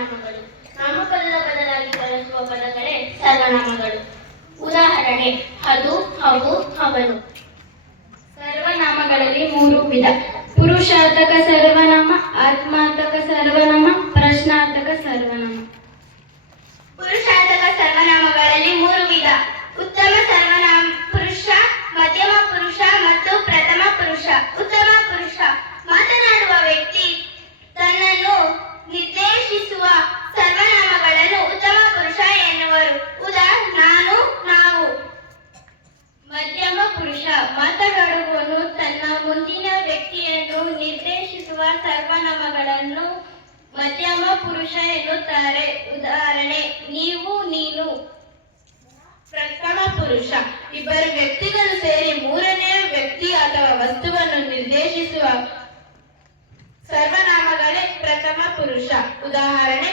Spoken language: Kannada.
ಸರ್ವನಾಮಗಳು. ನಾಮಪದದ ಬದಲಾಗಿ ಬಳಸುವ ಪದಗಳೇ ಸರ್ವನಾಮಗಳು. ಉದಾಹರಣೆ: ಅದು, ಅವು, ಅವನು. ಸರ್ವನಾಮಗಳಲ್ಲಿ 3 ವಿಧ: ಪುರುಷಾರ್ಥಕ ಸರ್ವನಾಮ, ಆತ್ಮಾರ್ಥಕ ಸರ್ವನಾಮ, ಪ್ರಶ್ನಾರ್ಥಕ ಸರ್ವನಾಮ. ಪುರುಷಾರ್ಥಕ ಸರ್ವನಾಮಗಳಲ್ಲಿ 3 ವಿಧ: ಉತ್ತಮ ಸರ್ವನಾಮ ಪುರುಷ, ಮಧ್ಯಮ ಪುರುಷ ಮತ್ತು ಪ್ರಥಮ ಪುರುಷ. ಉತ್ತಮ ಪುರುಷ: ಮಾತನಾಡುವ ವ್ಯಕ್ತಿ ತನ್ನನ್ನು ನಿರ್ದೇಶಿಸುವ ಸರ್ವನಾಮಗಳನ್ನು ಉತ್ತಮ ಪುರುಷ ಎನ್ನುವರು. ಉದಾ: ನಾನು, ನಾವು. ಮಧ್ಯಮ ಪುರುಷ: ಮಾತನಾಡುವವನು ತನ್ನ ಮುಂದಿನ ವ್ಯಕ್ತಿಯನ್ನು ನಿರ್ದೇಶಿಸುವ ಸರ್ವನಾಮಗಳನ್ನು ಮಧ್ಯಮ ಪುರುಷ ಎನ್ನುತ್ತಾರೆ. ಉದಾಹರಣೆ: ನೀವು, ನೀನು. ಪ್ರಥಮ ಪುರುಷ: ಇಬ್ಬರು ವ್ಯಕ್ತಿಗಳು ಸೇರಿ ಮೂರನೇ ವ್ಯಕ್ತಿ ಅಥವಾ ವಸ್ತುವನ್ನು ನಿರ್ದೇಶಿಸುವ ಸರ್ವನಾಮಗಳೇ ಪ್ರಥಮ ಪುರುಷ. ಉದಾಹರಣೆ: